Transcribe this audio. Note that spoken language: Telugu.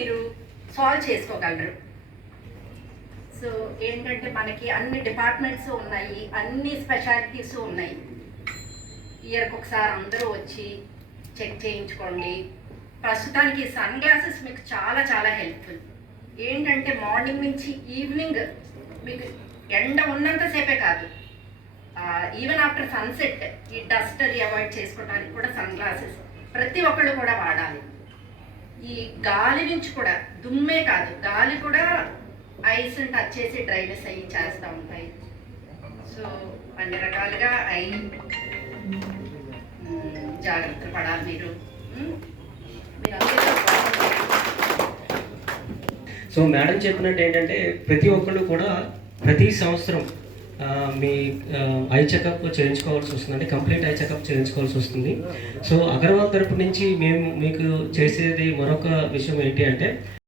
మీరు సాల్వ్ చేసుకోగలరు. సో ఏంటంటే మనకి అన్ని డిపార్ట్మెంట్స్ ఉన్నాయి, అన్ని స్పెషాలిటీస్ ఉన్నాయి. ఇయర్కి ఒకసారి అందరూ వచ్చి చెక్ చేయించుకోండి. ప్రస్తుతానికి సన్ గ్లాసెస్ మీకు చాలా చాలా హెల్ప్ఫుల్. ఏంటంటే మార్నింగ్ నుంచి ఈవినింగ్ మీకు ఎండ ఉన్నంతసేపే కాదు, ఈవెన్ ఆఫ్టర్ సన్సెట్ ఈ డస్ట్ అది అవాయిడ్ చేసుకోవడానికి కూడా సన్ గ్లాసెస్ ప్రతి ఒక్కళ్ళు కూడా వాడాలి. ఈ గాలి నుంచి కూడా దుమ్మే కాదు, గాలి కూడా ఐస్ టచ్ చేసి డ్రైనెస్ అయ్యి చేస్తూ ఉంటాయి. సో అన్ని రకాలుగా జాగ్రత్తలు పడాలి మీరు. సో మేడం చెప్పినట్టు ఏంటంటే ప్రతి ఒక్కళ్ళు కూడా ప్రతి సంవత్సరం మీ ఐ చెకప్ చేయించుకోవాల్సి వస్తుందండి, కంప్లీట్ ఐ చెకప్ చేయించుకోవాల్సి వస్తుంది. సో అగర్వాల్ తరపు నుంచి మేము మీకు చేసేది మరొక విషయం ఏంటి అంటే